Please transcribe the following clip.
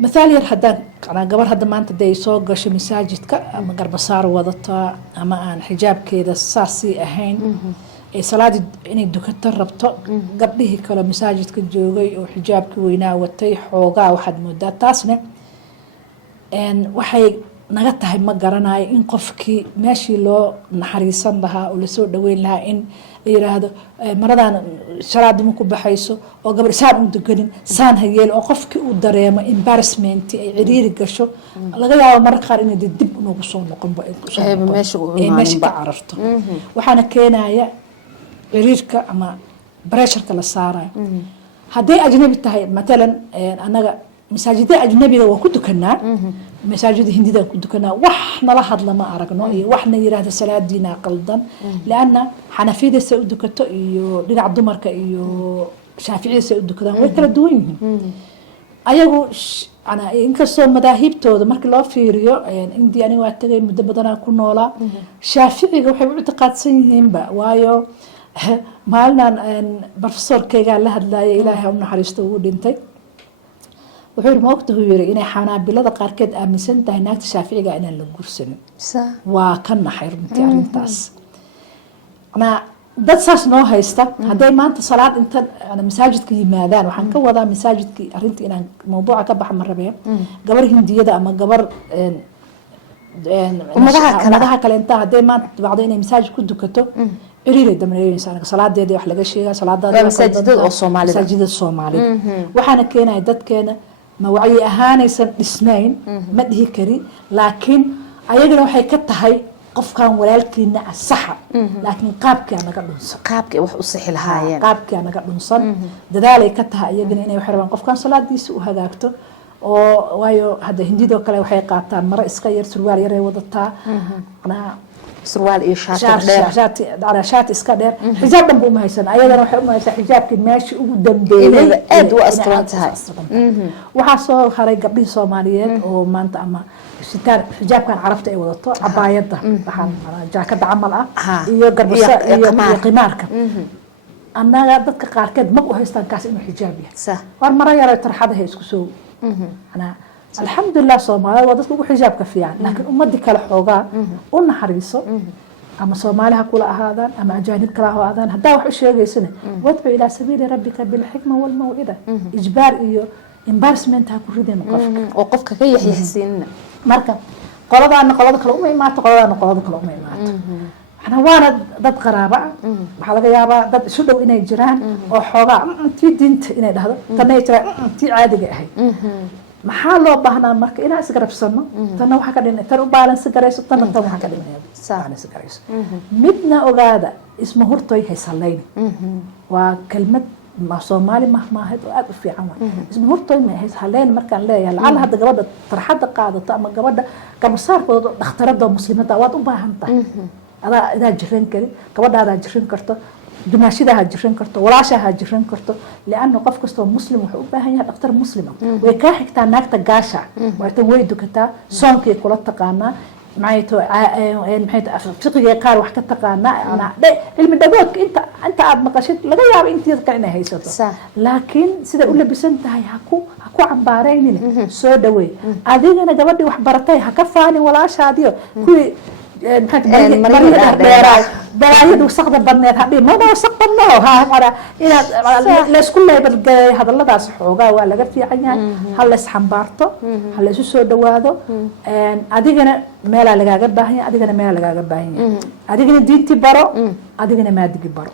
مثال ير هدان أنا قبل هذا ما أنت داي صوغ شو مساجد أما قرب صار وضطة أما أن حجاب كذا ساسي أهين صلاة إني دكتور ربطة قبله كلا مساجد كجوجي وحجاب كوينا وتيح وقع واحد مدة تاسنة إن وحي نقطة هاي ما قرنا إن قفكي ماشي لو نحريصن لها ولسوء دوين لها إن يراهدو مرضان شراد مكو بحيسو oo gabar saan u duganin saan hayeel oo qofkii uu dareemo embarrassment ay ciriiri gasho laga yaabo marka qaar inay dib ugu soo noqon ba meesha ka cararto waxaana keenaya ciriirka ama pressure-ka la saarayo haddii ajnabi tahay matalan anaga masaajida ajnabiga waa ku dukanaa masaajida hindida ku dukanaa wax nala hadla ma aragno iyo waxna yiraahdo salaadiina qaldan laana xanafiyada say u dukato iyo dhinaca dumarka iyo shaaficiyada say u dukadaan way kala duwan yihiin ayagu ana inkastoo madaahibtooda markii loo fiiriyo indii aniga waa tagay muddo badan ku noolaa shaaficiga waxay u ictiqaadsan yihiinba waayo maalnan professorkayga la hadlaayay ilaahay u naxariisto uu dhintay wuxuu moogtahay yiri inay xanaabilada qaarkeed aaminsan tahay naagta shaaficiga inaan la guursanin waa ka naxay runtii arrintaas ana dad saas noo haysta haday maanta salaad inta ana masaajidka yimaadaan waxaan ka wadaa masaajidkii arrintii inaan mawduuca ka baxo marabeen gabar hindiyada ama gabar umadaha kale inta haday maanta bacdo inay masaajid ku dukato ciriiri damreeyaysan salaadeedii wax laga sheegaa salaadada masaajidada Soomaalida waxaana keenay dadkeena ma wacyi ahaanaysan dhisnayn ma dhihi kari laakiin ayagana waxay ka tahay qofkan walaalkiina saxa laakiin qaabkii anaga dhunsan qaabkii wax u sixi lahaayeen qaabkii anaga dhunsan dadaalay ka tahay ayagana inay wax rabaan qofkan salaadiisa u hagaagto oo waayo hada hindidoo kale waxay qaataan mara iska yar surwaal yar ay wadataa surwaal iyo shaati iska dheer xijaab dhan buu ma haysan ayadana waxay u haysaa xijaabkii meeshii ugu dambeeyay aad u asturan tahay waxaa soo haray gabdhihii Soomaaliyeed oo maanta ama sitaan xijaabkan carabta ay wadato cabaayada waxaan jaakada camal ah iyo garbasa iyo qimaarka annaga dadka qaarkeed ma u haystaan kaas inuu xijaab yahay war mara yar tarxadaha isku soo ana alxamdulilah Soomaaliya waa dadku ugu xijaabka fiican laakiin ummadii kale xoogaa u naxariiso ama Soomaaliha kula ahaadaan ama ajaanib kala ahaadaan hadaa wax u sheegaysana wadcu ila sabiili rabbika bil hikma wal maw'ida ijbaar iyo embarrassment ha ku rideen qofka ka yaxyixsiinna marka qolada kale uma imaato qolada kale uma imaato waxna waana dad qaraaba waxa laga yaabaa dad isu dhow inay jiraan oo xoogaa tii diinta inay dhahdo tanay jiraan tii caadiga ahayd maxaa loo baahnaa marka inaan isgarabsano tan waxa ka dhinay tan u balance garayso tan waxa ka dhinay balance garayso midna ogaada isma hurtooy haysaleen waa kelmad ma Soomaali mahmaahad oo aad u fiican waa isma hurtooy ma haysaleen markaan leeyahay lacala hadda gabadha farxadda qaadato ama gabadha gabsaarkooda dhakhtarada muslimada waad u baahan tahay adaa jiran kari gabadhaada jiran karto dumaashidaha jiran karto walaashaha jiran karto laana qof kasto muslim wuxuu u baahan yahay dhakhtar muslim way ka xigtaa naagta gaasha way tan way dukataa soonkii kula taqaana maxay fiqiga qaar wax ka taqaana ana cilmi dhagoodka inta aad maqashid laga yaabo intii ka inay haysato laakiin sida u labisan tahay ha ku cambaaraynin soo dhaweey adigana gabadhii wax baratay ha ka faalin walaashaadiyo kuwii baraayadu wasaqda badneed hadii ma wasaqdano ha mara inaad la isku leeyahay hadalladaas xoogaa waa laga fiican yahay hal is xambaarto hal isu soo dhawaado adigana meel lagaaga baahan yahay adigana meel lagaaga baahan yahay adigana diinti baro adigana maadigi baro